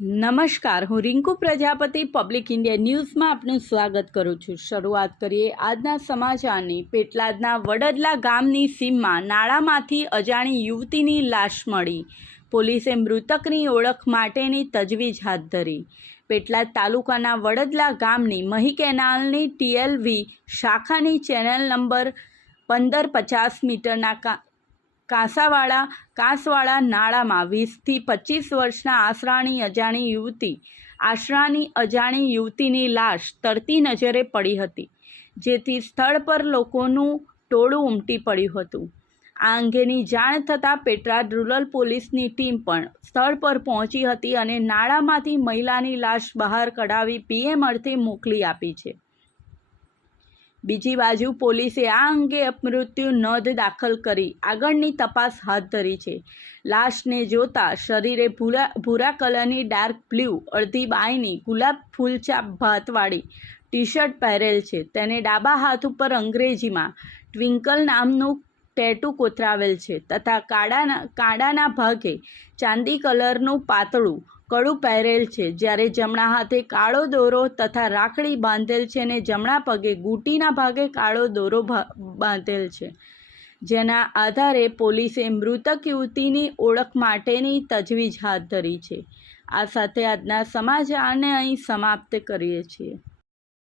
નમસ્કાર, હું Rinku Prajapati public India ન્યૂઝમાં આપનું સ્વાગત કરું છું। શરૂઆત કરીએ આજના સમાચારની। પેટલાદના વડદલા ગામની સીમમાં નાળામાંથી અજાણી યુવતીની લાશ મળી। પોલીસે મૃતકની ઓળખ માટેની તજવીજ હાથ ધરી। પેટલાદ તાલુકાના વડદલા ગામની મહી કેનાલની TLV શાખાની ચેનલ નંબર 1550 મીટરના કાંસવાળા નાળામાં 20 થી 25 વર્ષના આશરાની અજાણી યુવતીની લાશ તરતી નજરે પડી હતી, જેથી સ્થળ પર લોકોનું ટોળું ઉમટી પડ્યું હતું। આ અંગેની જાણ થતાં પેટલાદ રૂરલ પોલીસની ટીમ પણ સ્થળ પર પહોંચી હતી અને નાળામાંથી મહિલાની લાશ બહાર કઢાવી PM અર્થે મોકલી આપી છે। બીજી બાજુ પોલીસે આ અંગે અપમૃત્યુ નોંધ દાખલ કરી આગળની તપાસ હાથ ધરી છે। લાશને જોતા શરીરે ભૂરા કલરની ડાર્ક બ્લુ અડધી બાયની ગુલાબ ફૂલછાપ ભાતવાળી ટી-શર્ટ પહેરેલ છે। તેને ડાબા હાથ ઉપર અંગ્રેજીમાં ટ્વિંકલ નામનું ટેટુ કોતરાવેલ છે તથા કાંડાના ભાગે ચાંદી કલરનું પાતળું કડું પહેરેલ છે, જ્યારે જમણા હાથે કાળો દોરો તથા રાખડી બાંધેલ છે અને જમણા પગે ઘૂંટીના ભાગે કાળો દોરો બાંધેલ છે, જેના આધારે પોલીસે મૃતક યુવતીની ઓળખ માટેની તજવીજ હાથ ધરી છે। આ સાથે આજના સમાચારને અહીં સમાપ્ત કરીએ છીએ।